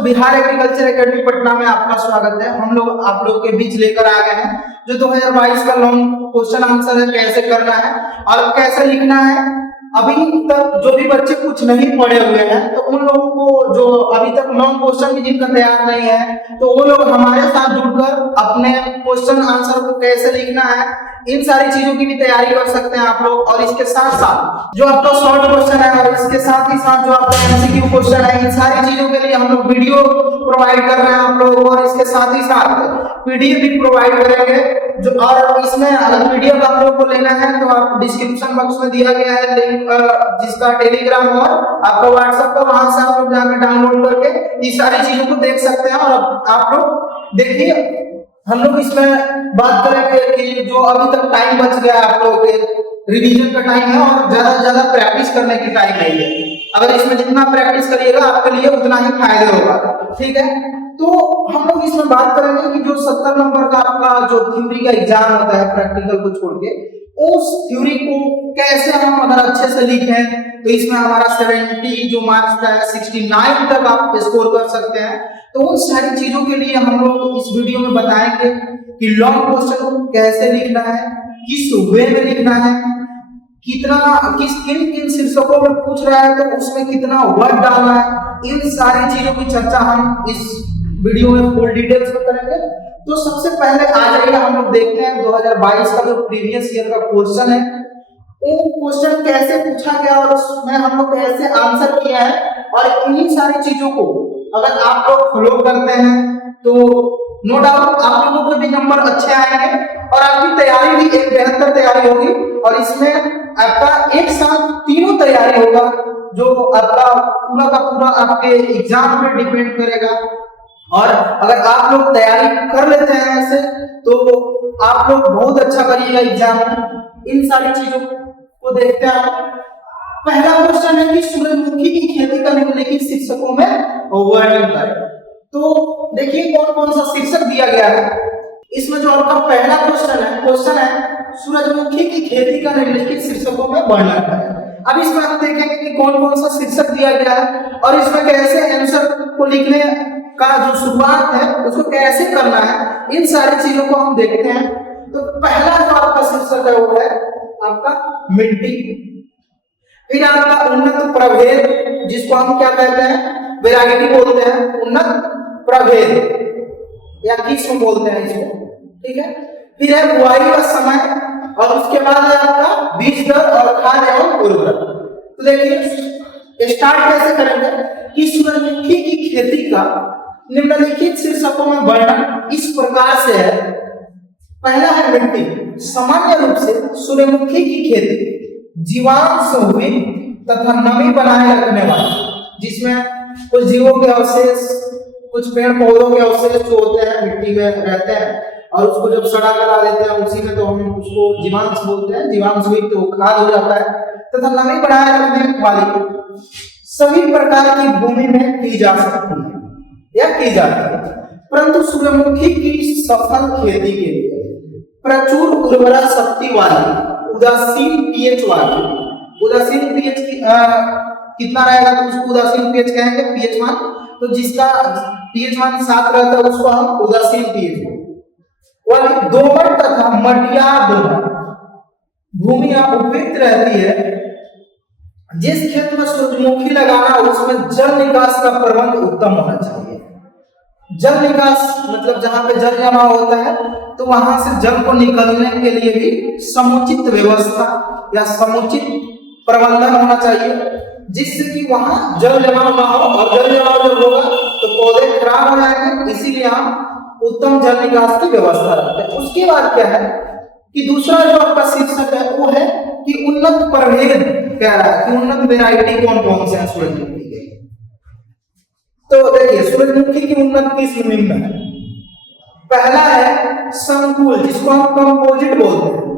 दोस्तों, Bihar agriculture academy Patna में आपका स्वागत है। हम लोग आप लोग के बीच लेकर आ गए हैं जो 2022 का लॉन्ग क्वेश्चन आंसर है, कैसे करना है और कैसे लिखना है। अभी तक जो भी बच्चे कुछ नहीं पढ़े हुए हैं तो उन लोगों को, जो अभी तक लॉन्ग क्वेश्चन भी जिनका तैयार नहीं है, तो वो लोग हमारे साथ जुड़कर अपने क्वेश्चन आंसर को कैसे लिखना है, इन सारी चीजों की भी तैयारी कर सकते हैं आप लोग। और इसके साथ साथ जो आपका शॉर्ट क्वेश्चन है और इसके साथ ही साथ जो आपका एमसीक्यू क्वेश्चन है, इन सारी चीजों के लिए हम लोग वीडियो प्रोवाइड कर रहे हैं आप लोगों को, और इसके साथ ही साथ पीडीएफ भी प्रोवाइड करेंगे। जो और इसमें अगर पीडीएफ आप लोगों को लेना है तो आप डिस्क्रिप्शन बॉक्स में दिया गया है लिंक, जिसका टेलीग्राम और आपका व्हाट्सएप का, वहां से आप लोग जाकर डाउनलोड करके ये सारी चीजों को देख सकते हैं। और आप लोग देखिए, हम लोग इसमें बात करेंगे कि जो अभी तक टाइम बच गया है आप लोगों के, रिवीजन का टाइम है और ज्यादा से ज्यादा प्रैक्टिस करने की टाइम नहीं है। अगर इसमें जितना प्रैक्टिस करिएगा आपके लिए उतना ही फायदे होगा, ठीक है। तो हम लोग इसमें बात करेंगे कि जो 70 नंबर का आपका जो थ्योरी का एग्जाम होता है प्रैक्टिकल को छोड़ के, उस थ्योरी को कैसे हम अगर अच्छे से लिखें तो इसमें हमारा 70 जो मार्क्स का है 69 तक आप स्कोर कर सकते हैं। तो उन सारी चीजों के लिए हम लोग इस वीडियो में बताएंगे कि लॉन्ग क्वेश्चन को कैसे लिखना है, किस वे में लिखना है, कितना किन किन शीर्षकों में पूछ रहा है तो उसमें कितना वर्ड डालना है। इन सारी चीजों की चर्चा हम इस वीडियो में फुल डिटेल्स में करेंगे। तो सबसे पहले आ जाइए, हम लोग देखते हैं 2022 का जो प्रीवियस ईयर का क्वेश्चन है, वो क्वेश्चन कैसे पूछा गया और उसमें हम लोग कैसे आंसर किया है। और इन्हीं सारी चीजों को अगर आप लोग फॉलो करते हैं तो नो डाउट आप लोगों के भी नंबर अच्छे आएंगे और आपकी तैयारी भी एक बेहतर तैयारी होगी। और इसमें आपका एक साथ तीनों तैयारी होगा, जो आपका पूरा का पूरा आपके एग्जाम पे डिपेंड करेगा। और अगर आप लोग तैयारी कर लेते हैं ऐसे तो आप लोग बहुत अच्छा करिएगा एग्जाम में। इन सारी चीजों को देखते हैं। पहला क्वेश्चन है कि सूरजमुखी की खेती का निम्नलिखित शीर्षकों में वर्णन करें। तो देखिए कौन कौन सा शीर्षक दिया गया है। इसमें जो आपका पहला क्वेश्चन है सूरजमुखी की खेती का निम्नलिखित शीर्षकों में वर्णन करें। अब इसमें हम देखेंगे कि कौन कौन सा शीर्षक दिया गया है और इसमें कैसे आंसर को लिखने का जो शुरुआत है उसको कैसे करना है, इन सारी चीजों को हम देखते हैं। तो पहला जो आपका शीर्षक है वो है आपका मिट्टी। फिर आपका उन्नत प्रभेद, जिसको हम क्या कहते हैं, वैरायटी बोलते हैं, उन्नत प्रभेद या किस्म बोलते हैं इसको, ठीक है। फिर है बुआई का समय और उसके बाद है आपका बीज दर और खाद एवं उर्वरक। तो देखिए स्टार्ट कैसे करेंगे कि सूरजमुखी की खेती का निम्नलिखित शीर्षकों में वर्णन इस प्रकार से है। पहला है मिट्टी। सामान्य रूप से सूरजमुखी की खेती जीवांश तथा नमी बनाए रखने वाली, जिसमें कुछ जीवों के अवशेष, कुछ पेड़ पौधों के अवशेष जो होते हैं मिट्टी में रहते हैं और उसको जब सड़ा कर ला देते हैं उसी में, तो हम उसको जीवांश बोलते हैं। जीवांश हुई तो खाद हो जाता है। तथा नमी बनाए रखने वाली सभी प्रकार की भूमि में की जा सकती है या की जाती है, परंतु सूरजमुखी की सफल खेती के लिए प्रचुर उर्वरा शक्ति वाली उदासीन पीएच वाली, उदासीन पीएच की कितना रहेगा तो उसको उदासीन पीएच कहेंगे, पीएच मान। तो जिसका पीएच मान 7 रहता है उसको हम उदासीन पीएच वाली दोमट तथा मटियार दोमट भूमियां उपयुक्त रहती है। जिस खेत में सूरजमुखी लगाना उसमें जल निकास का प्रबंध उत्तम होना चाहिए। जल निकास मतलब जहां पे जल जमा होता है तो वहां से जल को निकलने के लिए भी समुचित व्यवस्था या समुचित प्रबंधन होना चाहिए, जिससे कि वहां जल जमाव ना हो। और जल जमाव जब होगा तो पौधे खराब हो जाएंगे, इसीलिए हम उत्तम जल निकास की व्यवस्था रखते हैं। उसके बाद क्या है कि दूसरा जो आपका शीर्षक है वो है कि उन्नत प्रभेद कह रहा है कि उन्नत वैरायटी कौन कौन से हैं सूरजमुखी के। तो देखिए सूरजमुखी की उन्नत किस्म निम्न है। पहला है संकुल, जिसको हम कंपोजिट बोलते हैं।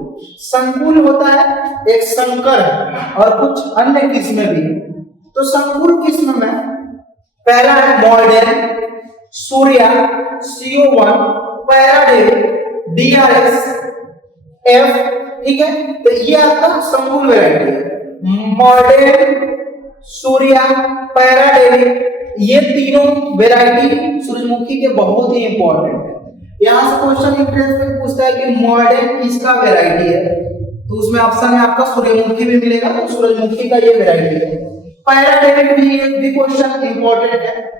संकुल होता है एक संकर और कुछ अन्य किस्में भी। तो संकुल किस्म में पहला है modern, Surya, CO1, पैराडेविक, DRS, F, ठीक है। तो ये आपका संकुल वैरायटी है। मॉडर्न, सूर्या, पैराडेविक, ये तीनों वेराइटी सूरजमुखी के बहुत ही इंपॉर्टेंट है। यहाँ से क्वेश्चन इंट्रेंस में पूछता है कि मॉडर्न किसका वेराइटी है, तो उसमें ऑप्शन में आपका सूर्यमुखी भी मिलेगा, तो सूरजमुखी का ये वेराइटी है। पैराडेमिक भी एक भी क्वेश्चन इंपॉर्टेंट है।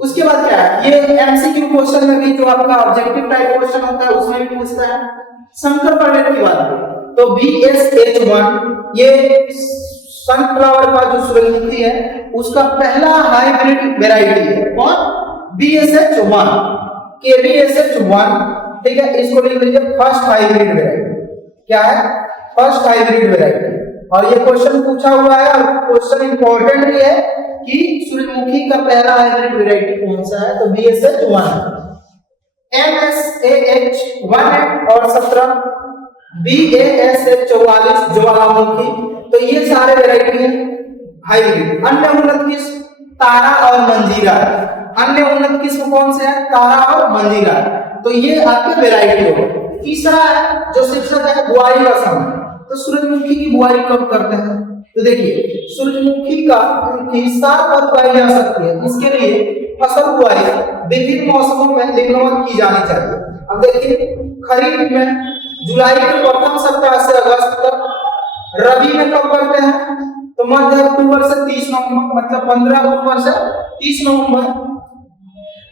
उसके बाद क्या है, ये एमसीक्यू क्वेश्चन में भी जो आपका ऑब्जेक्टिव टाइप क्वेश्चन होता है उसमें भी पूछता है। संकर प्रोडक्ट की बात करें तो BSH1 ये सनफ्लावर का जो सूरजमुखी है उसका पहला हाइब्रिड वेराइटी है। कौन? BSH1 KBSH1, ठीक है, इसको लिख लीजिए फर्स्ट हाइब्रिड वेराइटी। क्या है? First hybrid variety. और ये क्वेश्चन पूछा हुआ है और क्वेश्चन इंपॉर्टेंट भी है कि सूरजमुखी का पहला हाइब्रिड वेराइटी कौन सा है, तो BSH1। MSAH1 और 17 BASH44 ज्वालामुखी, तो ये सारे वेराइटी है हाइब्रिड। अन्य उन्नत किस्म तारा और मंजीरा। अन्य उन्नत किस्म कौन से है? तारा और मंजीरा, तो ये आपके वेराइटी हो। तीसरा है जो शिक्षक है बुआई का समय, तो सूरजमुखी की बुआई कब करते हैं, तो देखिए सूरजमुखी का 7 पर बुआई जा सकती है। इसके लिए फसल बुआई विभिन्न मौसमों में निम्नवत की जानी चाहिए। अब देखिए खरीफ में जुलाई के प्रथम सप्ताह से अगस्त तक, रबी में कब करते हैं, तो मध्य अक्टूबर से 30 नवंबर, मतलब 15 अक्टूबर से 30 नवंबर,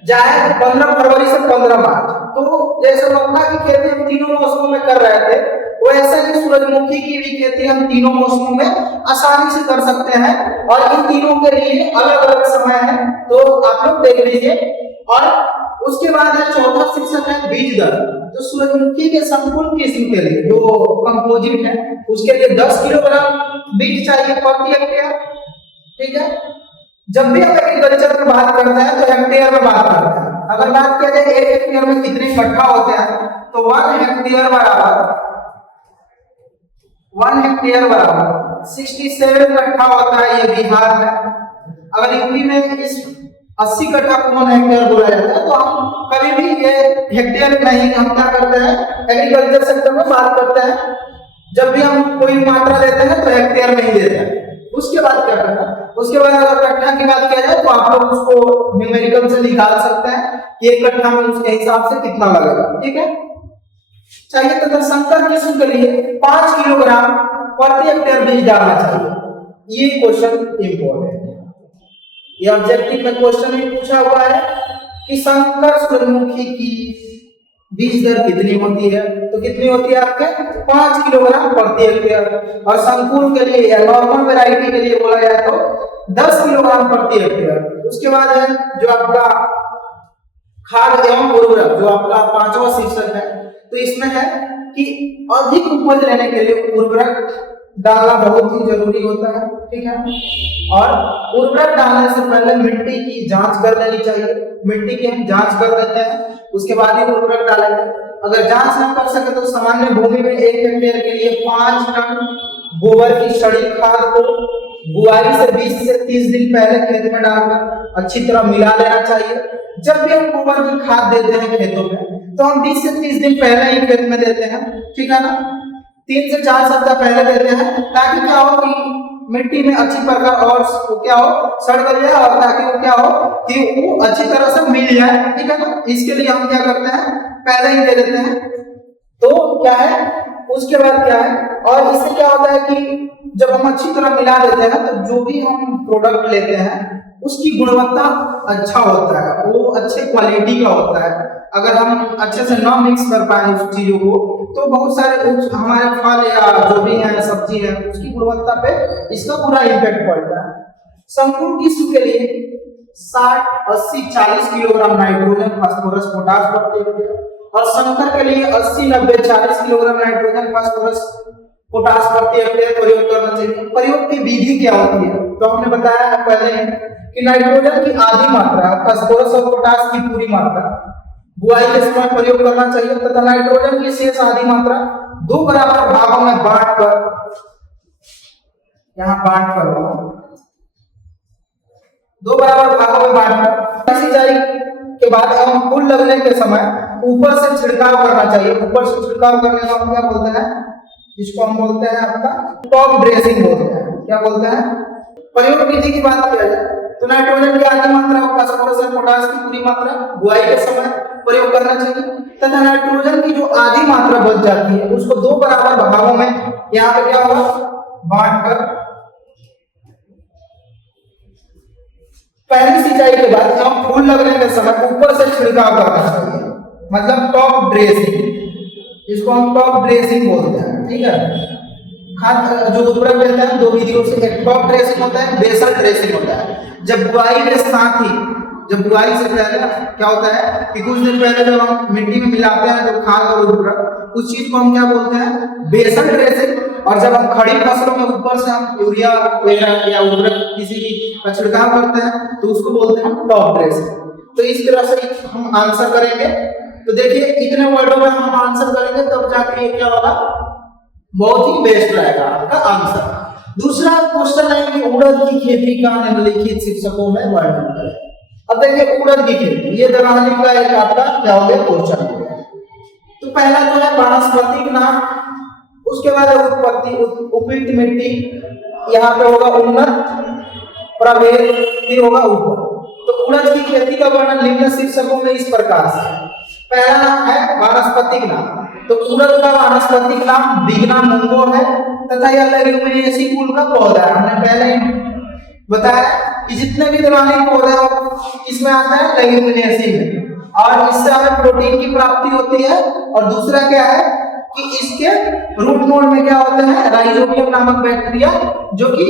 जाए 15 फरवरी से 15 मार्च। तो जैसे मक्का की खेती हम तीनों मौसमों में कर रहे थे, वैसे ही सूरजमुखी की भी खेती हम तीनों मौसमों में आसानी से कर सकते हैं और इन तीनों के लिए अलग अलग समय है, तो आप लोग देख लीजिए। और उसके बाद है चौथा शिक्षक है बीज दर, तो सूरजमुखी के संपूर्ण किस्म के लिए जो कंपोजिट है उसके लिए 10 किलोग्राम बीज चाहिए प्रति हेक्टेयर, ठीक है। जब भी हम एग्रीकल्चर में बात करते हैं तो हेक्टेयर में बात करते हैं। अगर बात किया जाए 1 हेक्टेयर में कितने कट्ठा होते हैं, तो 1 हेक्टेयर बराबर 67 कट्ठा होता है, ये बिहार में। अगर यूपी में इस 80 कट्ठा कौन हेक्टेयर बोला जाता है, तो हम कभी भी ये हेक्टेयर नहीं, हम क्या करते हैं एग्रीकल्चर सेक्टर में बात करते हैं। जब भी हम कोई मात्रा लेते हैं तो हेक्टेयर में ही देते हैं। उसके बाद क्या करना, उसके बाद अगर कट्ठा की बात किया जाए तो आप लोग उसको न्यूमेरिकल से निकाल सकते हैं कि एक कट्ठा में उसके हिसाब से कितना लगेगा, ठीक है। चाहिए तथा संकर किस्म के लिए 5 किलोग्राम प्रति हेक्टेयर बीज डालना चाहिए। ये क्वेश्चन इंपॉर्टेंट है, ये ऑब्जेक्टिव में क्वेश्चन भी पूछा हुआ है कि संकर सूरजमुखी की बीज दर कितनी होती है, तो कितनी होती है आपके 5 किलोग्राम प्रति हेक्टेयर। और संकुल के लिए या नॉर्मल वैरायटी के लिए बोला जाए तो 10 किलोग्राम प्रति हेक्टेयर। उसके बाद है जो आपका खाद एवं उर्वरक, जो आपका 5वां शीर्षक है, तो इसमें है कि अधिक उपज लेने के लिए उर्वरक डालना बहुत ही जरूरी होता है, ठीक है। और उर्वरक डालने से पहले मिट्टी की जांच कर लेनी चाहिए। मिट्टी की हम जांच कर लेते हैं, उसके बाद ही उर्वरक डालेंगे। अगर जांच न कर सके तो सामान्य भूमि में 1 हेक्टेयर के लिए 5 टन गोबर की सड़ी खाद को बुआई से 20 से 30 दिन पहले खेत में डालकर अच्छी तरह मिला लेना चाहिए। जब भी हम गोबर की खाद देते हैं खेतों में तो हम 20 से 30 दिन पहले ही खेत में देते हैं, ठीक है ना। 3 से 4 सप्ताह पहले देते हैं, ताकि क्या हो कि मिट्टी में अच्छी प्रकार और क्या हो सड़ गल जाए, और ताकि वो क्या हो कि वो अच्छी तरह से मिल जाए, ठीक है ना। इसके लिए हम क्या करते हैं, पहले ही दे देते हैं। तो क्या है, उसके बाद क्या है, और इससे क्या होता है कि जब हम अच्छी तरह मिला देते हैं तो जो भी हम प्रोडक्ट लेते हैं उसकी गुणवत्ता अच्छा होता है, वो अच्छे क्वालिटी का होता है। अगर हम अच्छे से ना मिक्स कर पाए उस चीजों को तो बहुत सारे हमारे फल या जो भी है सब्जी है उसकी गुणवत्ता पे इसका पूरा इम्पैक्ट पड़ता है। संकुल किस्म के लिए 60, 80, 40 किलोग्राम नाइट्रोजन, फास्फोरस, पोटाश प्रति हेक्टेयर, और संकर के लिए 80, 90, 40 किलोग्राम नाइट्रोजन, फास्फोरस, पोटाश प्रति हेक्टेयर प्रयोग करना चाहिए। प्रयोग की विधि क्या होती है, तो हमने बताया है पहले कि नाइट्रोजन की आधी मात्रा, फास्फोरस और पोटाश की पूरी मात्रा बुआई के समय प्रयोग करना चाहिए, तथा नाइट्रोजन की शेष आधी मात्रा 2 बराबर भागों में बांटकर, यहाँ बांटकर 2 बराबर भागों में बांटकर सिंचाई के बाद एवं फूल लगने के समय ऊपर से छिड़काव करना चाहिए। ऊपर से छिड़काव करने का हम क्या बोलते हैं, इसको हम बोलते हैं आपका टॉप ड्रेसिंग बोलते हैं। क्या बोलते हैं? प्रयोग विधि की बात किया जाए तो नाइट्रोजन की आधी मात्रा और फास्फोरस और पोटास की पूरी मात्रा बुआई के समय प्रयोग करना चाहिए, तथा नाइट्रोजन की जो आधी मात्रा बच जाती है उसको दो बराबर भागों में यहाँ पे क्या होगा बांटकर पहली सिंचाई के बाद हम फूल लगने के समय ऊपर से छिड़काव करना चाहिए, मतलब टॉप ड्रेसिंग, इसको हम टॉप ड्रेसिंग बोलते हैं। ठीक है, खाद जो उर्वरक देते हैं दो विधियों से, एक टॉप ड्रेसिंग होता है, बेसल ड्रेसिंग होता है। जब बुआई के साथ ही, जब बुआई से पहले क्या होता है कि कुछ दिन पहले जब हम मिट्टी में मिलाते हैं जो खाद और उर्वरक, उस चीज को हम क्या बोलते हैं बेसल ड्रेसिंग। और जब हम खड़ी फसलों में ऊपर से हम यूरिया वगैरह या उर्वरक किसी का छिड़काव करते हैं तो उसको बोलते हैं टॉप ड्रेसिंग। तो इस तरह से हम आंसर करेंगे। तो देखिए इतने वर्डों में हम आंसर करेंगे तब जाके ये क्या होगा बहुत ही बेस्ट रहेगा आपका आंसर। दूसरा क्वेश्चन है कि उड़द की खेती का निम्नलिखित शीर्षकों में वर्णन करें। अब देखिए उड़द की खेती, ये दलहनी का एक आपका क्या हो गया क्वेश्चन हो गया। तो पहला जो है वानस्पतिक नाम, उसके बाद उत्पत्ति, उपयुक्त मिट्टी, यहाँ पे होगा उन्नत प्रभेद, फिर होगा ऊपर। तो उड़द की खेती का वर्णन निम्न शीर्षकों में इस प्रकार से। पहला नाम है वानस्पतिक नाम, तो उड़द का वानस्पतिक नाम बिगना मुंगो है तथा यह लेग्यूमिनेसी कुल का पौधा है। हमने पहले बताया कि जितने भी दलहनी पौधे हो इसमें आता है लेग्यूमिनेसी में, और इससे हमें प्रोटीन की प्राप्ति होती है। और दूसरा क्या है कि इसके रूट नोड में क्या होता है राइजोबियम नामक बैक्टीरिया, जो कि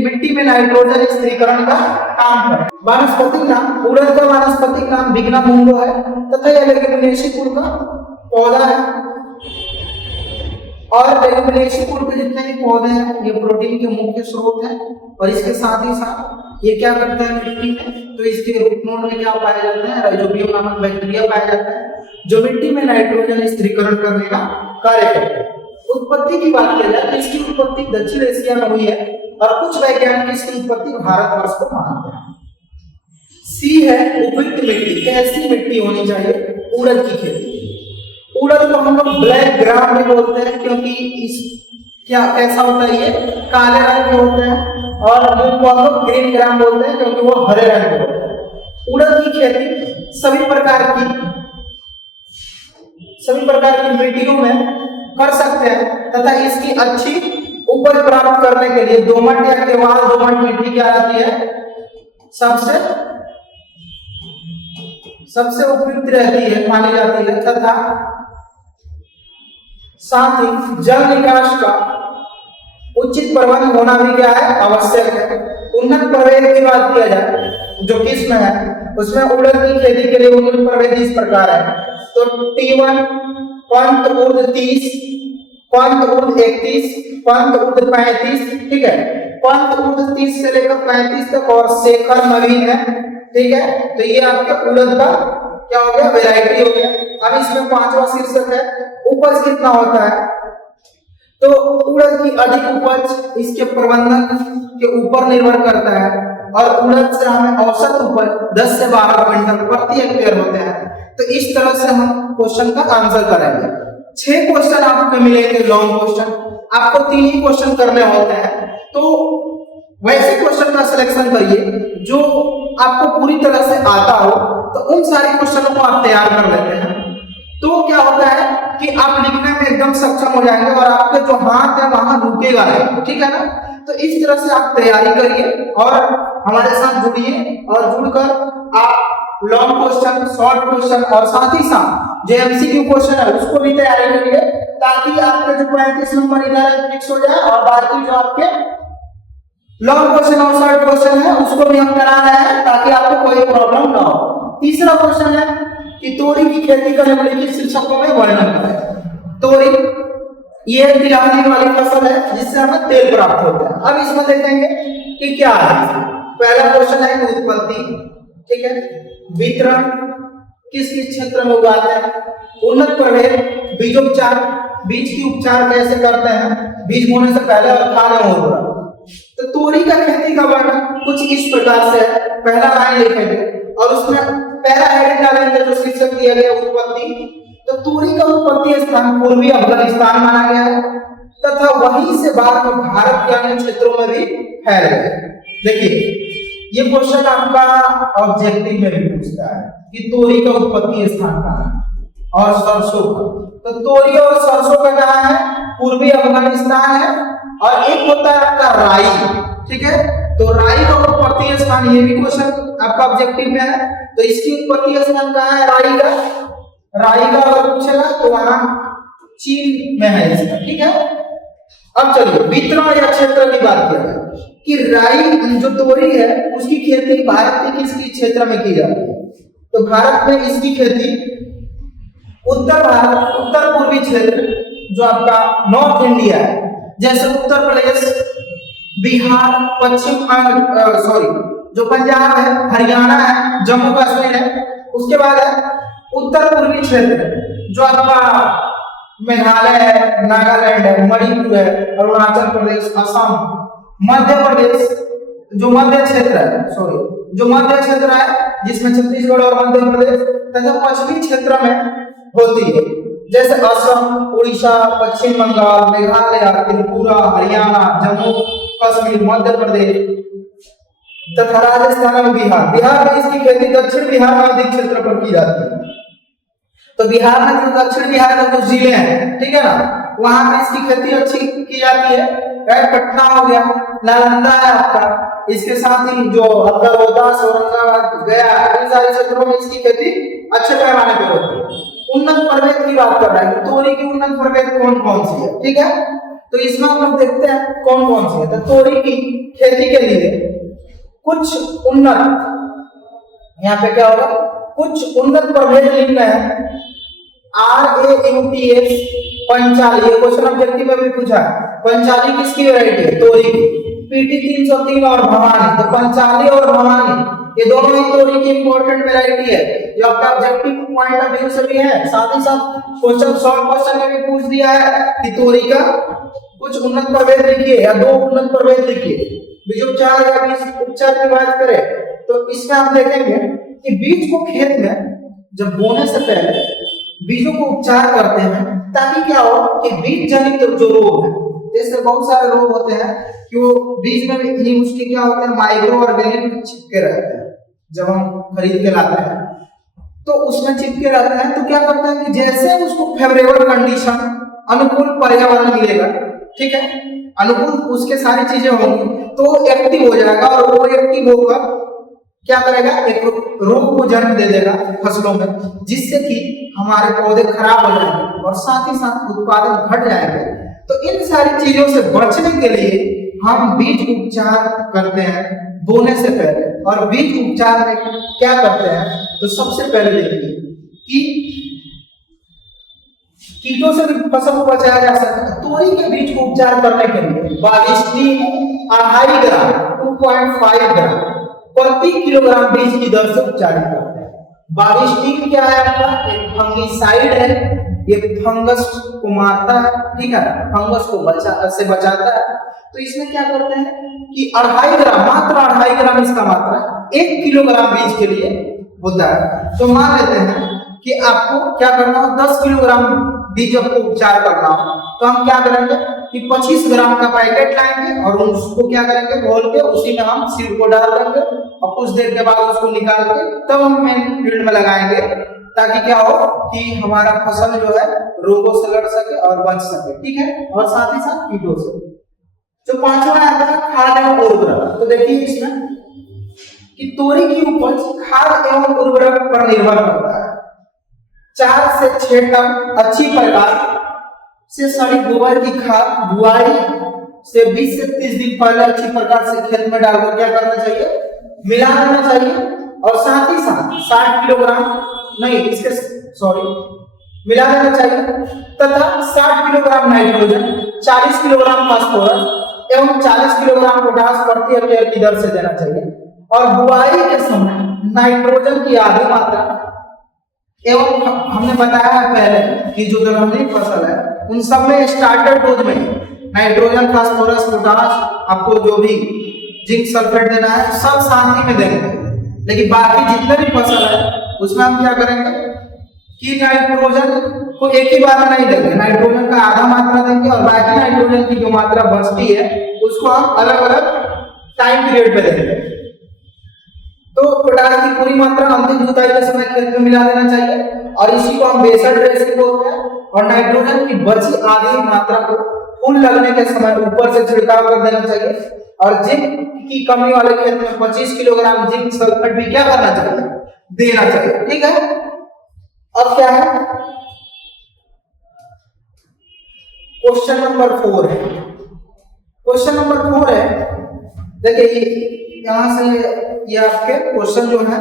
मिट्टी में नाइट्रोजन स्थिरीकरण का काम करता है। वानस्पतिक नाम, उड़द का वानस्पतिक नाम बिगना मुंगो है तथा यह लेग्यूमिनेसी कुल का पौधा है। और लेग्यूमिनेसी कुल के जितने भी पौधे हैं ये प्रोटीन के मुख्य स्रोत हैं, और इसके साथ ही साथ ये क्या करते हैं मिट्टी में, तो इसके रूट नोड में क्या पाया जाता है राइजोबियम नामक बैक्टीरिया पाया जाता है, जो मिट्टी में नाइट्रोजन स्थिरीकरण करने का कार्य करते हैं। उत्पत्ति की बात की जाए तो इसकी उत्पत्ति दक्षिण एशिया में हुई है, और कुछ वैज्ञानिक इसकी उत्पत्ति भारतवर्ष को मानते हैं। सी है उपयुक्त मिट्टी, कैसी मिट्टी होनी चाहिए उड़द की खेती। उड़द को हम लोग ब्लैक ग्राम भी बोलते हैं, क्योंकि इस क्या कैसा होता है ये काले रंग के होते हैं, और मूंग को हम लोग ग्रीन ग्राम बोलते हैं क्योंकि वो हरे रंग के होते हैं। उड़द की खेती सभी प्रकार की मिट्टियों में कर सकते हैं, तथा इसकी अच्छी उपज प्राप्त करने के लिए दोमट या केवाल दोमट मिट्टी क्या आती है सबसे उपयुक्त रहती है, मानी जाती है। तथा साथ ही जल निकास का उचित प्रबंध होना भी क्या है आवश्यक है। उन्नत प्रभेद की बात किया जाए जो किस्म है उसमें उड़द की खेती के लिए उन्नत प्रभेद इस प्रकार है। तो T1 पंत उर्द 30, पंत उर्द 31, पंत उर्द 35, ठीक है, पंत उर्द 30 से लेकर 35 तक, और शेखर नवीन है, ठीक है। तो ये आपके उड़द का क्या हो गया वैरायटी हो गया। अब इसमें पांचवा शीर्षक है उपज कितना होता है। तो उड़द की अधिक उपज इसके प्रबंधन के ऊपर निर्भर करता है, और उड़द से हमें औसत उपज 10 से 12 क्विंटल प्रति हेक्टेयर होते हैं। तो इस तरह से हम क्वेश्चन का आंसर करेंगे। 6 क्वेश्चन आपको मिलेंगे लॉन्ग क्वेश्चन, आपको 3 ही क्वेश्चन करने होते हैं। तो वैसे क्वेश्चन का सिलेक्शन करिए जो आपको पूरी तरह से आता हो, तो उन सारे क्वेश्चनों को आप तैयार कर लेते हैं। तो क्या होता है कि आप लिखने में एकदम सक्षम हो जाएंगे, और आपके जो हाथ है वहां रुकेगा नहीं, ठीक है ना। तो इस तरह से आप तैयारी करिए और हमारे साथ जुड़िए, और जुड़कर आप लॉन्ग क्वेश्चन, शॉर्ट क्वेश्चन और साथ ही साथ जो एमसीक्यू क्वेश्चन है उसको भी तैयारी करिए, ताकि आपके जो 35 नंबर इधर फिक्स हो जाए, और बाकी जो आपके लॉन्ग क्वेश्चन और शॉर्ट क्वेश्चन है उसको भी हम करा रहे हैं, ताकि आपको कोई प्रॉब्लम ना हो। तीसरा क्वेश्चन है कि तोरी की खेती का निम्नलिखित शीर्षकों में वर्णन करें। तोरी ये तिलहनी वाली फसल है जिससे हमें तेल प्राप्त होता है। अब इसमें देखेंगे कि क्या है। पहला क्वेश्चन है कि उत्पत्ति, ठीक है, वितरण, किस किस क्षेत्र में उगाते हैं, उन्नत प्रभेद, बीजोपचार, बीज की उपचार कैसे करते हैं बीज बोने से पहले और खाने में उर्वरक। तो तोरी का खेती का वर्णन कुछ इस प्रकार से है। पहला लाइन लिखेंगे और उसमें पहला हेडिंग डालेंगे जो शीर्षक दिया गया उत्पत्ति। तो तोरी का उत्पत्ति स्थान पूर्वी अफगानिस्तान माना गया है, तथा वहीं से बाद में भारत के अन्य क्षेत्रों में भी फैल गए। देखिए ये क्वेश्चन आपका ऑब्जेक्टिव में भी पूछता है कि तोरी का उत्पत्ति स्थान कहाँ है और सरसों का। तो तोरी और सरसों का कहाँ है? पूर्वी अफगानिस्तान है। और एक होता है आपका राई, ठीक है। तो राई का उत्पत्ति स्थान, ये भी क्वेश्चन आपका ऑब्जेक्टिव में है। तो इसकी उत्पत्ति स्थान कहाँ है? राई का। राई का अगर पूछेगा तो वहां चीन में है इसका, ठीक है। अब चलिए वितरण या क्षेत्र की बात किया जाए कि राई जो तोरी है उसकी खेती भारत के किस क्षेत्र में की जाती है? तो भारत में इसकी खेती उत्तर भारत, उत्तर पूर्वी क्षेत्र जो आपका नॉर्थ इंडिया है, जैसे उत्तर प्रदेश, बिहार, जो पंजाब है, हरियाणा है, जम्मू कश्मीर है। उसके बाद है उत्तर पूर्वी क्षेत्र जो आपका मेघालय है, नागालैंड है, मणिपुर है, अरुणाचल प्रदेश, असम, मध्य प्रदेश जो मध्य क्षेत्र है, जो मध्य क्षेत्र है जिसमें छत्तीसगढ़ और मध्य प्रदेश तथा पश्चिमी क्षेत्र में होती है, जैसे असम, उड़ीसा, पश्चिम बंगाल, मेघालय, त्रिपुरा, हरियाणा, जम्मू कश्मीर, मध्य प्रदेश तथा राजस्थान और बिहार। बिहार में इसकी खेती दक्षिण बिहार में अधिक क्षेत्र पर की जाती है। तो बिहार में जो दक्षिण बिहार में कुछ जिले हैं, ठीक है ना, वहां पे इसकी खेती अच्छी की जाती है। पटना हो गया, नालंदा है आपका, इसके साथ ही जो आपका रोहतास, औरंगाबाद, गया, इन सारे क्षेत्रों में इसकी खेती अच्छे पैमाने पर होती है। उन्नत प्रभेद की बात कर रहा है, तोरी की उन्नत प्रभेद कौन कौन सी है, ठीक है। तो इसमें हम लोग देखते हैं कौन कौन सी है। तो तोरी की खेती के लिए कुछ उन्नत, यहाँ पे क्या होगा, कुछ उन्नत प्रभेद निम्न है। RAUTS 45, ये क्वेश्चन ऑब्जेक्टिव में भी पूछा है। 45 किसकी वैरायटी है? तोरी की। PT 303 और भवानी, तो 45 और भवानी ये दोनों ही तोरी की इंपॉर्टेंट वैरायटी है, जो आपका ऑब्जेक्टिव पॉइंट ऑफ व्यू से भी है। साथ ही साथ क्वेश्चन शॉर्ट क्वेश्चन में भी पूछ दिया है कि तोरी का कुछ उन्नत प्रभेद लिखिए या दो उन्नत प्रभेद लिखिए। बीज उपचार या बीज उपचार की बात करें तो इसमें हम देखेंगे कि बीज को खेत में जब बोने से पहले बीजों को उपचार करते हैं, ताकि क्या हो कि बीज जनित जो रोग है, जैसे बहुत सारे रोग होते हैं कि वो बीज में ही उसके क्या होते हैं, माइक्रो ऑर्गेनिज्म चिपके रहते हैं। जब हम खरीद के लाते हैं तो उसमें चिपके रहते हैं, तो क्या करते हैं कि जैसे उसको फेवरेबल कंडीशन, अनुकूल पर्यावरण मिलेगा, ठीक है, अनुकूल उसके सारी चीजें होंगी, तो एक्टिव हो जाएगा। और वो एक्टिव होकर क्या करेगा, एक रोग को जन्म दे देगा फसलों में, जिससे कि हमारे पौधे खराब हो जाएंगे और साथ ही साथ उत्पादन घट जाएंगे। तो इन सारी चीजों से बचने के लिए हम बीज उपचार करते हैं बोने से पहले। और बीज उपचार में क्या करते हैं, तो सबसे पहले देखिए कि कीटों से भी फसल को बचाया जा सकता है। तोरी के बीज को उपचार करने के लिए 2.5 ग्राम 2.5 ग्राम प्रति किलोग्राम बीज की दर से उपचारित करते हैं। 22 क्या है आपका, एक फंगिसाइड है, ये फंगस को मारता है, ठीक है, फंगस को बचाता है। तो इसमें क्या करते हैं कि 2.5 ग्राम, मात्र 2.5 ग्राम इसका मात्रा 1 किलोग्राम बीज के लिए होता है। तो मान लेते हैं कि आपको क्या करना हो, 10 किलोग्राम बीज आपको उपचार करना हो, तो हम क्या करेंगे कि 25 ग्राम का पैकेट लाएंगे और उसको क्या करेंगे, घोल के उसी में हम सीड को डाल देंगे और कुछ देर के बाद उसको निकाल के तब हम मेन फील्ड में लगाएंगे, ताकि क्या हो कि हमारा फसल जो है रोगों से लड़ सके और बच सके, ठीक है, और साथ ही साथ कीटों से। जो पांचवा आता है खाद एवं उर्वरक। तो देखिए इसमें कि तोरी की उपज खाद एवं उर्वरक पर निर्भर करता है। 4 से 6 टन अच्छी प्रकार से सड़ी गोबर की खाद बुआई से 20 से 30 दिन पहले अच्छी प्रकार से खेत में डालकर क्या करना चाहिए, मिला देना चाहिए। और साथ ही साथ 60 किलोग्राम मिला देना चाहिए तथा 60 किलोग्राम नाइट्रोजन, 40 किलोग्राम फास्फोरस एवं 40 किलोग्राम पोटास प्रति हेक्टेयर की दर से देना चाहिए। और बुआई के समय नाइट्रोजन की आधी मात्रा एवं हमने बताया है पहले कि जो दलहनी फसल है उन सब में स्टार्टर डोज में नाइट्रोजन, फास्फोरस, पोटास, आपको जो भी जिंक सल्फेट देना है सब साथ ही में देंगे। लेकिन बाकी जितने भी फसल है उसमें हम क्या करेंगे कि नाइट्रोजन को एक ही बार में नहीं देंगे, नाइट्रोजन का आधा मात्रा देंगे और बाकी नाइट्रोजन की जो मात्रा बचती है उसको हम अलग अलग टाइम पीरियड पे देंगे। तो पोटाश की पूरी मात्रा अंतिम जुताई के समय खेत में मिला देना चाहिए और इसी को हम बेसल ड्रेसिंग बोलते हैं। और नाइट्रोजन की बची आधी मात्रा को फूल लगने के समय ऊपर से छिड़काव कर देना चाहिए। और जिंक की कमी वाले खेत में 25 किलोग्राम जिंक सल्फेट भी क्या करना चाहिए, देना चाहिए। ठीक है, अब क्या है, क्वेश्चन नंबर 4 है। क्वेश्चन नंबर 4 है, देखिए यहां से ये आपके क्वेश्चन जो है,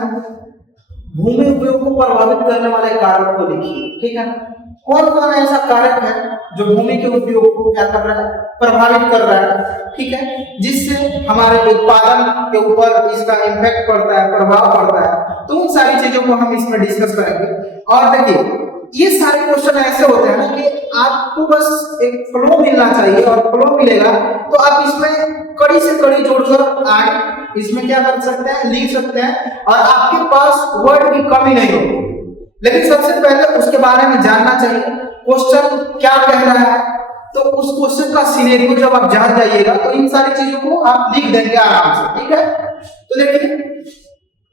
भूमि उपयोग को प्रभावित करने वाले कारक को लिखिए। ठीक है, कौन कौन ऐसा कारक है जो भूमि के उपयोग को क्या कर रहा है, प्रभावित कर रहा है। ठीक है, जिससे हमारे उत्पादन के ऊपर इसका इम्पैक्ट पड़ता है, प्रभाव पड़ता है। तो उन सारी चीजों को हम इसमें डिस्कस करेंगे। और देखिए ये सारे क्वेश्चन ऐसे होते हैं ना कि आपको बस एक फ्लो मिलना चाहिए, और फ्लो मिलेगा तो आप इसमें कड़ी से कड़ी जोड़कर आगे इसमें क्या कर सकते हैं, लिख सकते हैं, और आपके पास वर्ड की कमी नहीं होगी। लेकिन सबसे पहले उसके बारे में जानना चाहिए, क्वेश्चन क्या कह रहा है। तो उस क्वेश्चन का सिनेरियो जब आप जान जाइएगा तो इन सारी चीजों को आप लिख देंगे आराम से। ठीक है, तो देखिए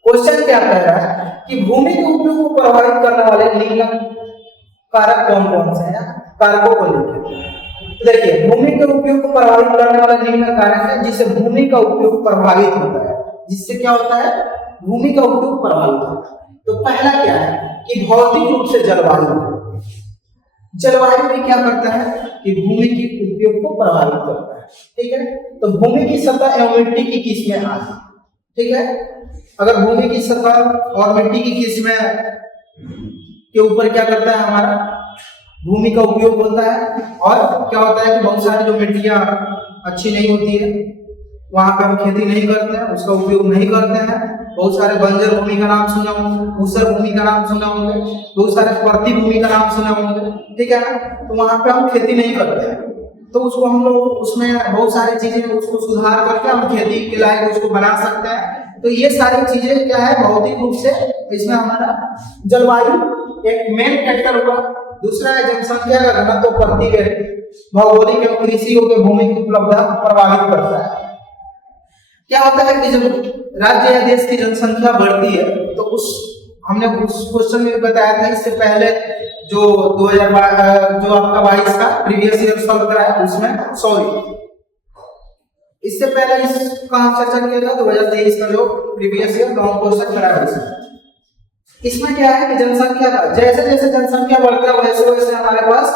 क्वेश्चन क्या कह रहा है कि भूमि के उपयोग को प्रभावित करने वाले निम्न कारक कौन कौन से हैं, कारकों को लिखिए। देखिए भूमि के उपयोग को प्रभावित करने वाला निम्न कारक है जिससे भूमि का उपयोग प्रभावित होता है। जिससे क्या होता है, भूमि का उपयोग प्रभावित होता है। तो पहला क्या है कि भौतिक रूप से जलवायु। जलवायु भी क्या करता है कि भूमि के उपयोग को प्रभावित करता है। ठीक है, तो भूमि की सतह एवं मिट्टी की किस्में आदि। ठीक है, अगर भूमि की सतह और मिट्टी की किस्में के ऊपर क्या करता है, हमारा भूमि का उपयोग होता है। और क्या होता है कि बहुत सारी जो मिट्टियां अच्छी नहीं होती है वहां पर हम खेती नहीं करते हैं, उसका उपयोग नहीं करते हैं। बहुत सारे बंजर भूमि का नाम सुना होंगे, ऊसर भूमि का नाम सुना होंगे, बहुत सारे परती भूमि का नाम सुना होंगे। ठीक है ना, तो वहां पे हम खेती नहीं करते हैं, तो उसको हम लोग उसमें बहुत सारी चीजें उसको सुधार करके हम खेती के लायक उसको बना सकते हैं। तो ये सारी चीजें क्या है, भौतिक रूप से इसमें हमारा जलवायु एक मेन फैक्टर होगा। दूसरा है जनसंख्या का घनत्व प्रति भौगोलिक एवं कृषि के भूमि की उपलब्धता प्रभावित करता है। क्या होता है कि जब राज्य या देश की जनसंख्या बढ़ती है तो हमने उस क्वेश्चन में बताया था इससे पहले जो 2022 जो आपका 22 का प्रीवियस ईयर सॉल्व कराया उसमें, सॉरी इससे पहले इसका चर्चा किया था 2023 का जो प्रीवियस ईयर लॉन्ग क्वेश्चन कराया इसमें क्या है कि जनसंख्या का जैसे जैसे जनसंख्या बढ़ता है वैसे वैसे हमारे पास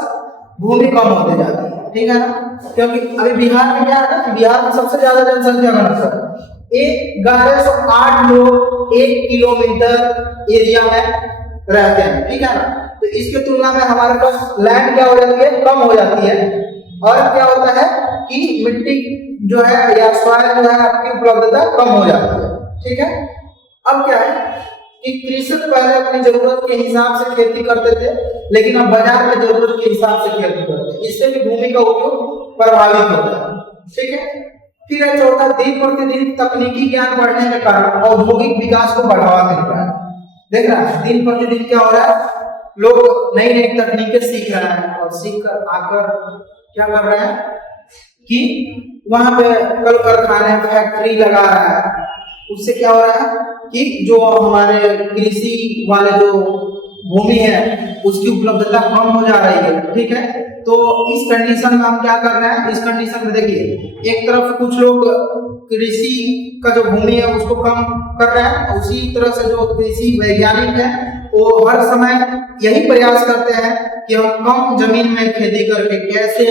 भूमि कम होते जाती है। ठीक है ना, क्योंकि अभी बिहार में क्या है ना, बिहार में सबसे ज्यादा जनसंख्या घनत्व है। 1108 लोग 1 किलोमीटर एरिया में रहते हैं। ठीक है ना, तो इसके तुलना में हमारे पास लैंड क्या हो जाती है, कम हो जाती है। और क्या होता है कि मिट्टी जो है या सॉइल जो है आपकी उपलब्धता कम हो जाती है। ठीक है, अब क्या है कि कृषक पहले अपनी जरूरत के हिसाब से खेती करते थे, लेकिन अब बाजार की जरूरत के हिसाब से खेती करते हैं। इससे भी भूमि का उपयोग प्रभावित होता है। ठीक है, फिर है चौथा, दिन प्रतिदिन तकनीकी ज्ञान बढ़ने के कारण औद्योगिक विकास को बढ़ावा मिल रहा है। देख रहा है दिन प्रतिदिन क्या हो रहा है, लोग नई नई तकनीकें सीख रहे हैं और सीख कर आकर क्या कर रहे हैं कि वहां पे कल कारखाने फैक्ट्री लगा रहा है। उससे क्या हो रहा है कि जो हमारे कृषि वाले जो भूमि है उसकी उपलब्धता कम हो जा रही है। ठीक है, तो इस कंडीशन में हम क्या कर रहे हैं, इस कंडीशन में देखिए एक तरफ कुछ लोग कृषि का जो भूमि है उसको कम कर रहे हैं, उसी तरह से जो कृषि वैज्ञानिक है वो हर समय यही प्रयास करते हैं कि हम कम जमीन में खेती करके कैसे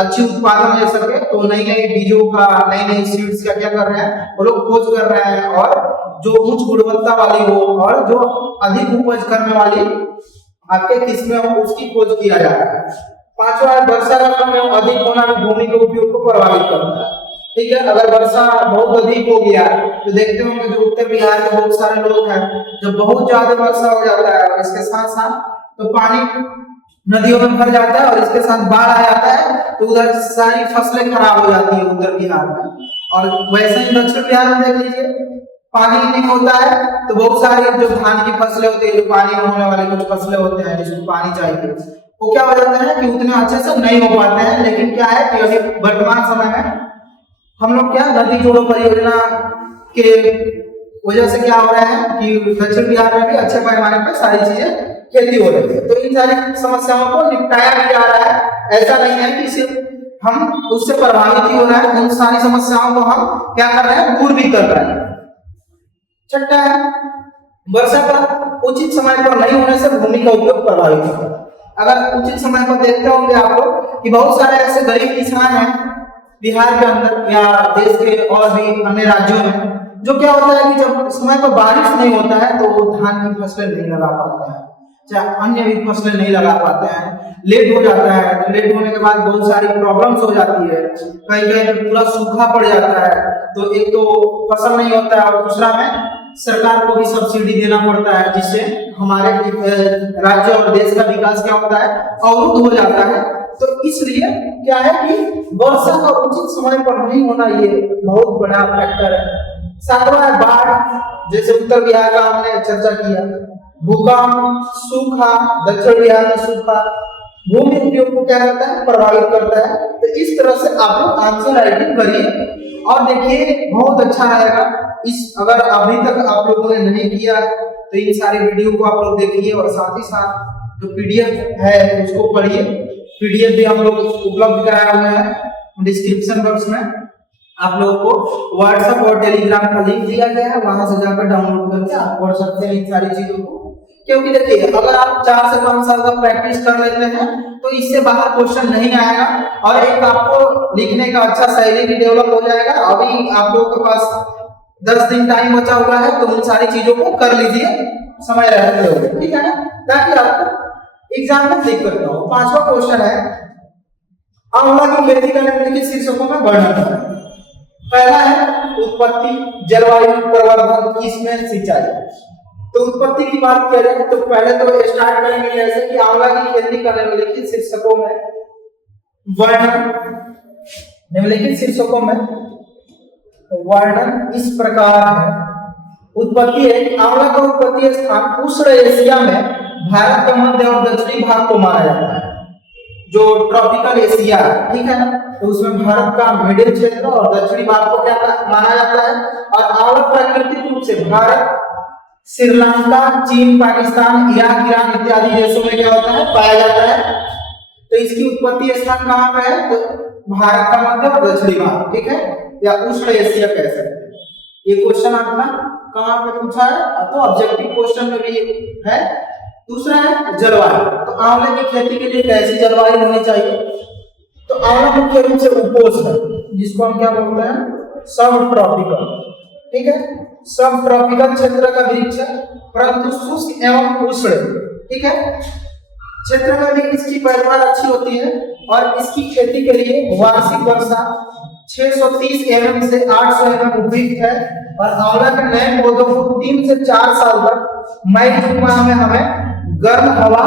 अच्छी उत्पादन ले सके। तो नई नई बीजों का, नई नई सीड्स का क्या कर रहे हैं, वो लोग खोज कर रहे हैं, और जो उच्च गुणवत्ता वाली हो और जो अधिक उपज करने वाली आपके किस्में हो उसकी खोज किया जा रहा है। पांचवा, वर्षा का कम एवं अधिक होना भी भूमि के उपयोग को प्रभावित करता है। ठीक है, अगर वर्षा बहुत अधिक हो गया तो देखते होंगे जो उत्तर बिहार के बहुत सारे लोग हैं, जब बहुत ज्यादा वर्षा हो जाता है और इसके साथ साथ तो पानी नदियों में भर जाता है और इसके साथ बाढ़ आ जाता है, तो उधर सारी फसलें खराब हो जाती है उत्तर बिहार में। और वैसे ही दक्षिण बिहार में देख लीजिए पानी नहीं होता है तो बहुत सारी जो धान की फसलें होती है, जो पानी में होने वाले कुछ फसलें होते हैं जिसको पानी चाहिए, वो क्या हो जाता है कि उतने अच्छे से नहीं हो पाते हैं। लेकिन क्या है कि अभी वर्तमान समय में हम लोग क्या नदी जोड़ो परियोजना के वजह से क्या हो रहा है कि दक्षिण बिहार में भी अच्छे पैमाने पर सारी चीजें खेती हो रही है। तो इन सारी समस्याओं को निपटाया भी जा रहा है। ऐसा नहीं है कि सिर्फ हम उससे प्रभावित ही हो रहा है, उन सारी समस्याओं को हम क्या कर रहे हैं, दूर भी कर रहे हैं। छठा है, वर्षा का उचित समय पर नहीं होने से भूमि का उपयोग प्रभावित होता है। अगर उचित समय पर देखते होंगे आप लोग कि बहुत सारे ऐसे गरीब किसान हैं बिहार के अंदर या देश के और भी अन्य राज्यों में, जो क्या होता है कि जब समय पर बारिश नहीं होता है तो वो धान की फसलें नहीं लगा पाते हैं, चाहे अन्य भी फसलें नहीं लगा पाते हैं, लेट हो जाता है। तो लेट होने के बाद बहुत सारी प्रॉब्लम्स हो जाती है, कहीं कहीं पूरा सूखा पड़ जाता है। तो एक तो फसल नहीं होता है और दूसरा में सरकार को भी सब्सिडी देना पड़ता है, जिससे हमारे राज्य और देश का विकास क्या होता है, अवरुद्ध हो जाता है। तो इसलिए क्या है कि वर्षा का उचित समय पर नहीं होना ये बहुत बड़ा फैक्टर है। सातवां है बाढ़, जैसे उत्तर बिहार का हमने चर्चा किया, भूकंप, सूखा, दक्षिण बिहार में सूखा भूमि उपयोग को क्या करता है, प्रभावित करता है। तो इस तरह से आप लोग आंसर राइटिंग करिए और देखिए बहुत अच्छा रहेगा। इस अगर अभी तक आप लोगों ने नहीं किया तो इन सारी वीडियो को आप लोग देखिए और साथ ही साथ जो पीडीएफ है उसको पढ़िए। पीडीएफ भी हम लोग उपलब्ध कराए हुए हैं डिस्क्रिप्शन बॉक्स में। आप लोगों को व्हाट्सएप और टेलीग्राम का लिंक दिया गया है, वहां से जाकर डाउनलोड करके आप पढ़ सकते हैं इन सारी चीजों को। क्योंकि देखिए अगर आप 4 से 5 साल का प्रैक्टिस कर लेते हैं तो इससे बाहर क्वेश्चन नहीं आएगा और एक आपको लिखने का अच्छा शैली भी डेवलप हो जाएगा। अभी आप लोगों के पास 10 दिन टाइम बचा हुआ है तो उन सारी चीजों को कर लीजिए समय रहते हुए, ठीक है ना, ताकि आपको एग्जाम में दिक्कत ना हो। 5वां क्वेश्चन है, आंवला की खेती का निम्नलिखित शीर्षकों में वर्णन करें। पहला है उत्पत्ति, जलवायु, प्रवर्धन, किस्में, सिंचाई। तो उत्पत्ति की बात करें तो पहले तो स्टार्ट करेंगे जैसे कि आंवला की खेती का निम्नलिखित शीर्षकों में वर्णन, निम्नलिखित शीर्षकों में वर्णन इस प्रकार है। उत्पत्ति है, आंवला का उत्पत्ति स्थान उष्ण एशिया में भारत का मध्य और दक्षिणी भाग को माना जाता है, जो ट्रॉपिकल एशिया, ठीक है ना, तो उसमें भारत का मिडिल क्षेत्र और दक्षिणी भाग को क्या माना जाता है। और आंवला प्राकृतिक रूप से भारत, श्रीलंका, चीन, पाकिस्तान, इराक, ईरान इत्यादि देशों में क्या होता है, पाया जाता है। तो इसकी उत्पत्ति स्थान कहाँ पे है, तो भारत का मध्य और दक्षिणी भाग, ठीक है, या उष्ण एशिया कह सकते हैं। ये क्वेश्चन आपका कहाँ पे पूछा है, तो ऑब्जेक्टिव क्वेश्चन में भी है। दूसरा है जलवायु, तो आंवले की खेती के लिए कैसी जलवायु होनी चाहिए। तो आंवला मुख्य रूप से उपोष्ण, जिसको हम क्या बोलते हैं, सब ट्रॉपिकल, ठीक है, सब ट्रॉपिकल क्षेत्र का वृक्ष है, परंतु शुष्क एवं उष्ण, ठीक है, क्षेत्र में भी इसकी पैदावार अच्छी होती है। और इसकी खेती के लिए वार्षिक वर्षा 630 एमएम से 800 एमएम उपयुक्त है। और आंवला के नए पौधों को 3 से 4 साल तक मई जून माह में हमें गर्म हवा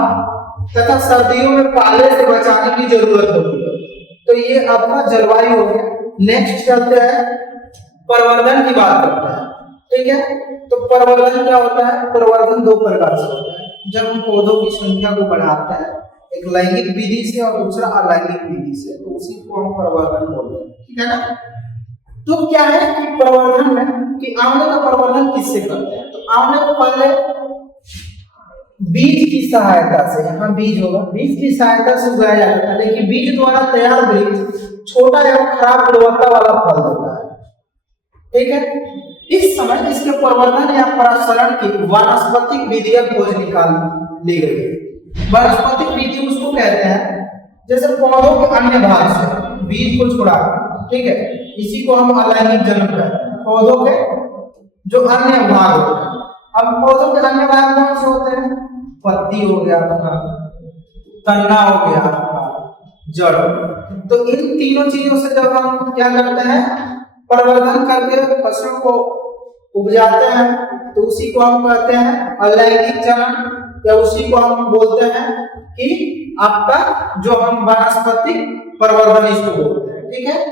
तथा सर्दियों में पाले से बचाने की जरूरत होती है। तो ये आपका जलवायु हो गया। नेक्स्ट चलते हैं प्रवर्धन की बात करते हैं, ठीक है। तो प्रवर्धन क्या होता है, प्रवर्धन 2 प्रकार से होता है। जब हम पौधों की संख्या को बढ़ाते हैं, एक लैंगिक विधि से और दूसरा अलैंगिक विधि से, तो उसी को हम प्रवर्धन बोलते हैं, ठीक है ना। तो क्या है कि प्रवर्धन में कि आंवले का प्रवर्धन किससे करते हैं, तो आंवले को पहले बीज की सहायता से, यहाँ बीज होगा, बीज की सहायता से उगाया जाता है। लेकिन बीज द्वारा तैयार वृक्ष छोटा एवं खराब गुणवत्ता वाला फल देता है, ठीक है। इस समय इसके प्रवर्धन या प्रसरण की वानस्पतिक विधि खोज निकाल ली गई है। वानस्पतिक विधि उसको कहते हैं जैसे पौधों के अन्य भाग से बीज को छुड़ा, ठीक है, इसी को हम अलैंगिक जन्म कहते हैं। पौधों के जो अन्य भाग होते हैं, अब पौधों के अन्य भाग कौन से होते हैं, पत्ती हो गया आपका, तना हो गया आपका, जड़। तो इन तीनों चीजों से जब हम क्या करते हैं, प्रवर्धन करके फसलों को उपजाते हैं, तो उसी को हम कहते हैं अलैंगिक जनन, या उसी को हम बोलते हैं कि आपका जो हम वानस्पतिक प्रवर्धन इसको बोलते हैं, ठीक है।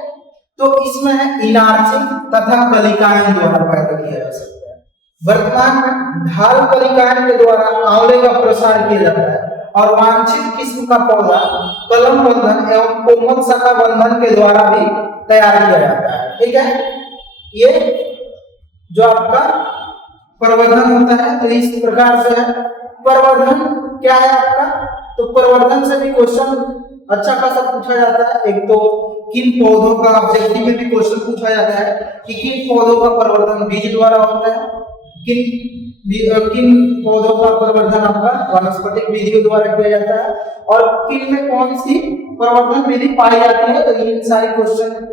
तो इसमें है इनार्चिंग तथा कलिकायन द्वारा पैदा किया जा सकता है। वर्तमान में ढाल कलिकायन के द्वारा आंवले का प्रसार किया जाता है और वांछित किस्म का पौधा कलम बंधन एवं कोमल शाखा बंधन के द्वारा भी तैयार किया जाता है, ठीक है। ये जो आपका प्रवर्धन होता है। तो इस प्रकार से है। प्रवर्धन क्या है आपका, तो प्रवर्धन से भी क्वेश्चन अच्छा खासा पूछा जाता है। एक तो किन पौधों का ऑब्जेक्टिव में भी क्वेश्चन पूछा जाता है कि किन पौधों का प्रवर्धन बीज द्वारा होता है, किन पौधों का प्रवर्धन आपका वानस्पतिक विधियों द्वारा किया जाता है, और किन में कौन सी प्रवर्धन विधि पाई जाती है। तो इन सारी क्वेश्चन,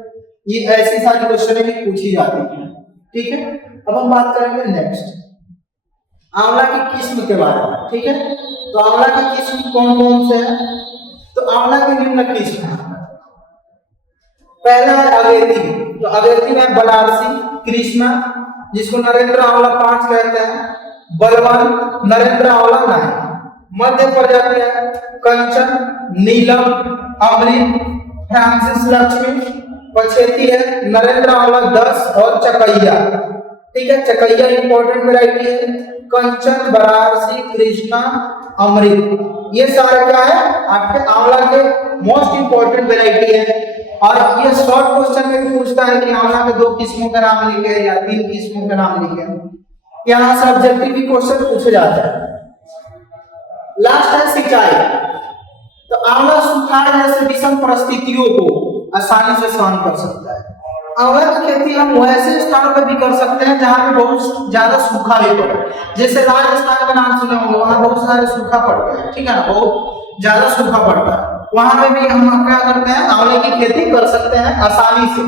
ये ऐसी सारी क्वेश्चन भी पूछी जाती है। ठीक है, अब हम बात करेंगे नेक्स्ट आंवला की किस्म के बारे में। ठीक है, तो आंवला की किस्म कौन कौन से है, तो आंवला की निम्न किस्म है। पहला है अगेती, तो अगेती में बनारसी, कृष्णा जिसको नरेंद्र आंवला 5 कहते हैं, बलवान, नरेंद्र आंवला 9, मध्य प्रजाति है कंचन, नीलम, अमृत, फ्रांसिस लक्ष्मी, पछेती है नरेंद्र आंवला 10 और चकैया। ठीक है, चकैया इंपॉर्टेंट वैरायटी है। कंचन, बनारसी, कृष्णा, अमृत, ये सारे क्या है आपके आंवला के मोस्ट इंपॉर्टेंट वैरायटी है। और ये शॉर्ट क्वेश्चन में भी पूछता है कि आंवला के 2 किस्मों का नाम लिखे या 3 किस्मों का नाम लिखे। यहाँ से ऑब्जेक्टिव भी क्वेश्चन पूछे जाते हैं। लास्ट है सिंचाई, तो आंवला सुखाड़ जैसे विषम परिस्थितियों को आसानी से सहन कर सकता है। आंवला की खेती हम ऐसे स्थानों पर भी कर सकते हैं जहाँ पे बहुत ज्यादा सूखा भी पड़े, जैसे राजस्थान का नाम सुने होंगे, वहाँ बहुत सारे सूखा पड़ता है। ठीक है ना, बहुत ज्यादा सूखा पड़ता है, वहां पे भी हम क्या करते हैं आंवले की खेती कर सकते हैं आसानी से।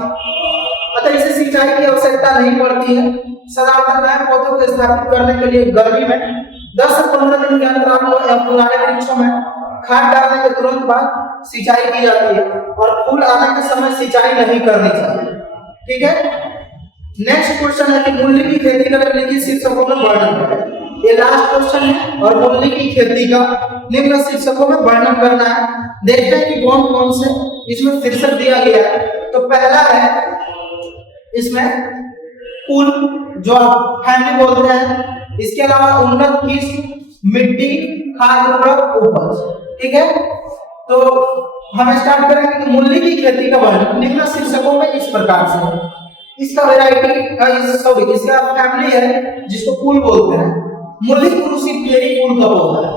अतः इसे सिंचाई की आवश्यकता नहीं पड़ती है। साधारणतः नए पौधों को स्थापित करने के लिए गर्मी में 10 से 15 दिन के अंतराल पर या पुराने वृक्षों में खाद डालने के तुरंत बाद सिंचाई की जाती है, और फूल आने के समय सिंचाई नहीं करनी चाहिए। ठीक है, नेक्स्ट क्वेश्चन है कि मूली की खेती का निम्नलिखित शीर्षकों में वर्णन करें। ये लास्ट क्वेश्चन है, और मूली की खेती का निम्न शीर्षकों में वर्णन करना है। देखते हैं कि कौन कौन से इसमें शीर्षक दिया गया है। तो पहला है इसमें कुल, जो आप फैमिली बोलते हैं, इसके अलावा उन्नत किस्म, मिट्टी, खाद्य उर्वरक, उपज। ठीक है, तो हम स्टार्ट करेंगे कि मूली की खेती का वर्णन निम्न शीर्षकों में इस प्रकार से है। इसका वैरायटी सॉरी इसका फैमिली है जिसको कुल बोलते हैं। मूली क्रूसीफेरी कुल का पौधा है।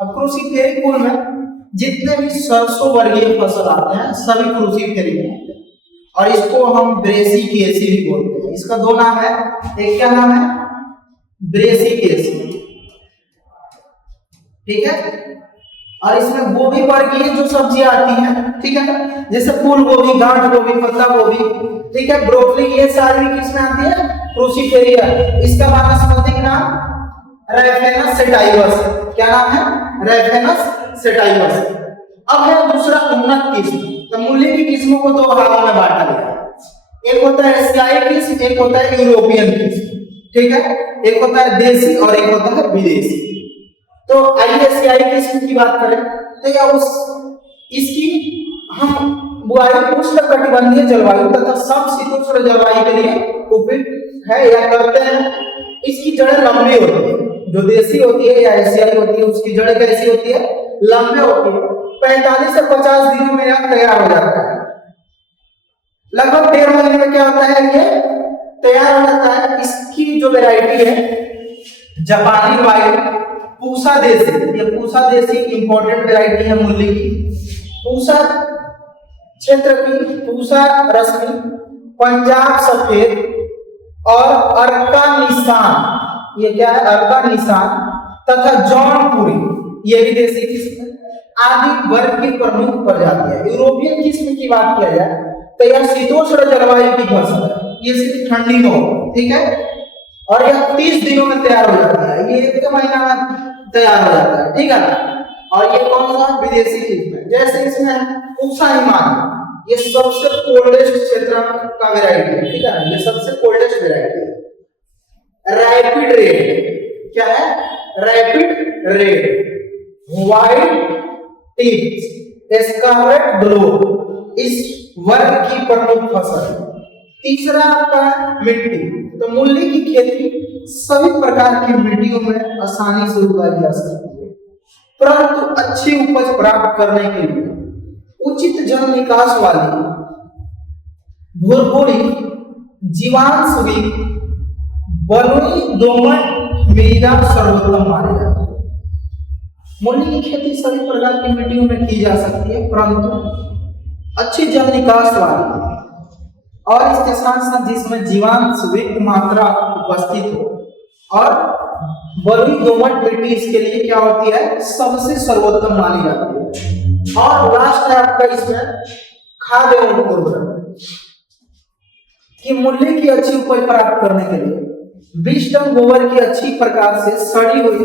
अब क्रूसीफेरी कुल में जितने भी सरसों वर्गीय फसल आते हैं सभी क्रूसीफेरी में आते हैं, और इसको हम ब्रेसिकेसी भी बोलते हैं। इसका 2 नाम है, एक क्या नाम है ब्रेसिकेसी। ठीक है, और इसमें गोभी वर्गीय जो सब्जियां आती हैं, ठीक है, जैसे फूल गोभी, गांठ गोभी, पत्ता गोभी, ठीक है, ब्रोकली, ये सारी किसमें आती है क्रूसीफेरिया। इसका वानस्पतिक नाम राइफेनस सेटाइवस। क्या नाम है, राइफेनस सेटाइवस। अब है दूसरा उन्नत किस्म। तो मूली की किस्मों को 2 भागों में बांटा गया है। एक होता है एशियाई किस्म, एक होता है यूरोपियन किस्म। ठीक है, एक होता है देसी और एक होता है विदेशी। तो आइए एशियाई किस्म की बात करें, तो या इसकी हम बुआई उष्णकटिबंधीय जलवायु तथा समशीतोष्ण जलवायु के लिए उपयुक्त है या करते हैं। इसकी जड़ें लंबी होती है, जो देसी होती है या एशियाई होती है उसकी जड़ें कैसी होती है, लंबे होती है। 45 से 50 दिनों में यह तैयार हो जाता है। लगभग 1.5 महीने में क्या होता है, ये तैयार हो जाता है। इसकी जो वैरायटी है जापानी वाइल्ड, पूसा देसी, ये पूसा देसी इंपॉर्टेंट वैरायटी है मूली की। पूसा क्षेत्र की पूसा रश्मि, पंजाब सफेद और अर्का निशान, ये क्या है अर्का निशान, तथा जौनपुरी, ये भी देसी किस्म आदि वर्ग की प्रमुख प्रजाति है। यूरोपियन किस्म की बात किया जाए तो यह शीतोष्ण जलवायु की फसल है, ये सिर्फ ठंडी में हो। ठीक है, और यह 30 दिनों में तैयार हो जाता है, ये 1 महीना में तैयार हो जाता है। ठीक है, और ये कौन सा विदेशी किस्म है, जैसे इसमें पूसा हिमालय, ये सबसे कोल्डेस्ट क्षेत्र का वैरायटी है। ठीक है, ये सबसे कोल्डेस्ट वैरायटी है। रैपिड रेड, क्या है rapid red, white tips, scarlet glow, इस वर्ग की प्रमुख फसल। तीसरा आपका मिट्टी, तो मूली की खेती सभी प्रकार की मिट्टियों में आसानी से उगाई जा सकती है, परंतु अच्छी उपज प्राप्त करने के लिए उचित जल निकास वाली भुरभुरी, जीवांश बलुई दोमट मृदा सर्वोत्तम मानी जाती है। मूली की खेती सभी प्रकार की मिट्टियों में की जा सकती है, परंतु अच्छी जल निकास वाली और इसके साथ साथ जिसमें जीवांश वित्त मात्रा उपस्थित हो, और बलुई दोमट मिट्टी इसके लिए क्या होती है, सबसे सर्वोत्तम मानी जाती है। और लास्ट है आपका इसमें खाद एवं उर्वरक कि मूली की अच्छी उपज प्राप्त करने के लिए 20 टन गोबर की अच्छी प्रकार से सड़ी हुई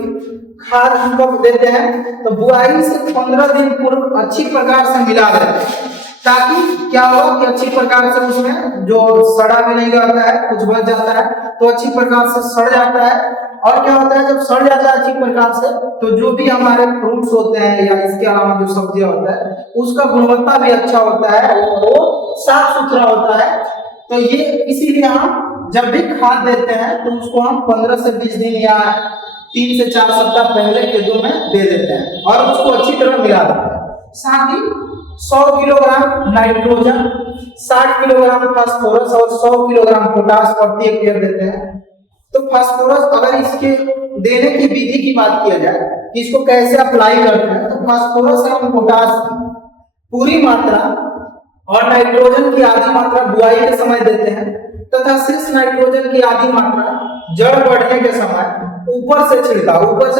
खाद हम कब देते हैं, तो बुआई से 15 दिन पूर्व अच्छी प्रकार से मिला देते हैं, ताकि क्या हो कि अच्छी प्रकार से उसमें जो सड़ा भी नहीं रहता है, कुछ बच जाता है तो अच्छी प्रकार से सड़ जाता है। और क्या होता है, जब सड़ जाता है अच्छी प्रकार से तो जो भी हमारे फ्रूट्स होते हैं या इसके अलावा जो सब्जियां होता है उसका गुणवत्ता भी अच्छा होता है, वो साफ सुथरा होता है। तो ये इसीलिए हम जब भी खाद देते हैं तो उसको हम 15 से 20 दिन या 3 से 4 सप्ताह पहले खेतों में दे देते हैं और उसको अच्छी तरह मिला देते हैं। साथ ही 100 किलोग्राम नाइट्रोजन, 60 किलोग्राम फास्फोरस और 100 किलोग्राम पोटास प्रति हेक्टेयर देते हैं। तो फास्फोरस अगर इसके देने की विधि की बात किया जाए कि इसको कैसे अप्लाई करते हैं, तो फास्फोरस एवं पोटास की पूरी मात्रा और नाइट्रोजन की आधी मात्रा बुआई के समय देते हैं तथा शेष नाइट्रोजन की आधी मात्रा जड़ बढ़ने के समय ऊपर से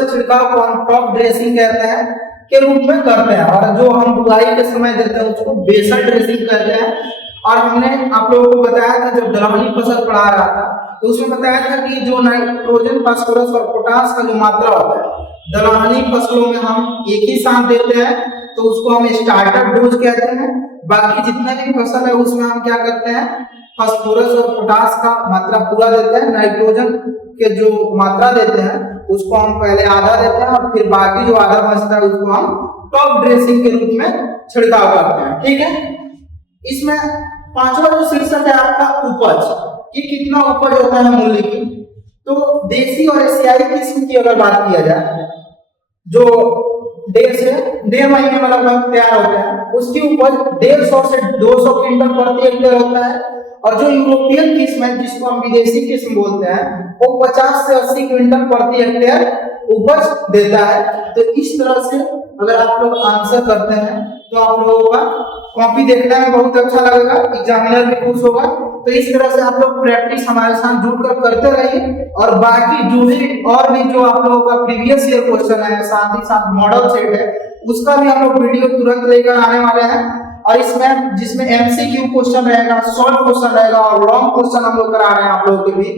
छिड़काव को हम टॉप ड्रेसिंग कहते हैं के रूप में करते हैं, और जो हम बुआई के समय देते हैं उसको बेसल ड्रेसिंग कहते हैं। और हमने आप लोगों को बताया था जब दलहनी फसल पढ़ा रहा था तो उसमें बताया था कि जो नाइट्रोजन, फास्फोरस और पोटास का जो मात्रा होता है दलहनी फसलों में हम एक ही साथ देते हैं तो उसको हम स्टार्टर डोज कहते हैं। बाकी जितने भी फसल है उसमें हम क्या करते हैं, फास्फोरस और पोटास का मात्रा पूरा देते हैं, नाइट्रोजन के जो मात्रा देते हैं उसको हम पहले आधा देते हैं और फिर बाकी जो आधा बचता है उसको हम टॉप ड्रेसिंग के रूप में छिड़काव करते हैं। ठीक है, इसमें पांचवा जो शीर्षक है आपका उपज, कि कितना उपज होता है मूली की। तो देसी और एशियाई किस्म की अगर बात किया जाए जो 1.5 से 1.5 महीने में लगभग तैयार होता है उसकी उपज 150 से 200 क्विंटल प्रति हेक्टेयर होता है। और जो यूरोपियन किस्म है जिसको हम विदेशी किस्म बोलते हैं वो 50 से 80 क्विंटल प्रति हेक्टेयर उपज देता है। तो इस तरह से अगर आप लोग आंसर करते हैं तो आप लोगों का कॉपी देखने में बहुत अच्छा लगेगा, एग्जामिनर भी खुश होगा। तो इस तरह से आप लोग प्रैक्टिस हमारे साथ जुड़कर करते रहिए और बाकी जो भी और भी जो आप लोगों का प्रीवियस ईयर क्वेश्चन है साथ ही साथ मॉडल सेट है उसका भी हम लोग वीडियो तुरंत लेकर आने वाले हैं। और इसमें जिसमें एमसीक्यू क्वेश्चन रहेगा, शॉर्ट क्वेश्चन रहेगा और लॉन्ग क्वेश्चन हम लोग करा रहे हैं आप लोगों के भी।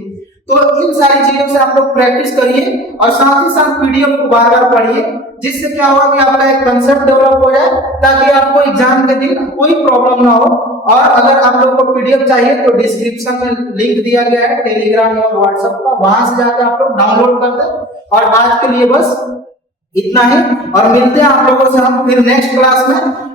तो इन सारी चीजों से आप लोग प्रैक्टिस करिए और साथ ही साथ वीडियो को बार बार पढ़िए, जिससे क्या होगा कि आपका एक कंसेप्ट डेवलप हो जाए ताकि आपको एग्जाम के दिन कोई प्रॉब्लम ना हो। और अगर आप लोग को पीडीएफ चाहिए तो डिस्क्रिप्शन में लिंक दिया गया है टेलीग्राम और व्हाट्सएप का, वहां से जाकर आप लोग डाउनलोड कर दें। और आज के लिए बस इतना ही और मिलते हैं आप लोगों से हम फिर नेक्स्ट क्लास में।